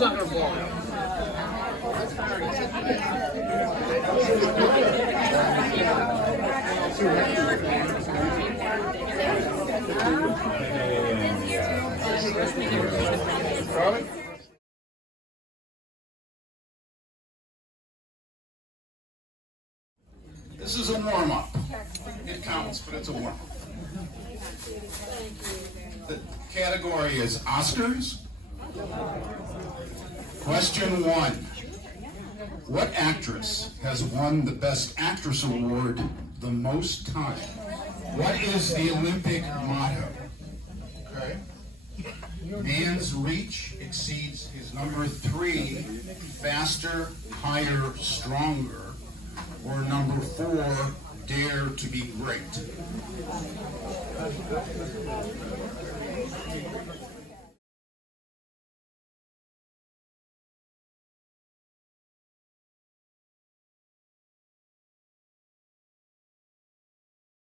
not gonna blow it up. This is a warm-up. It counts, but it's a warm-up. The category is Oscars. Question 1. What actress has won the Best Actress award the most time? What is the Olympic motto? Okay. Man's reach exceeds his number 3, faster, higher, stronger. Or number 4, dare to be great.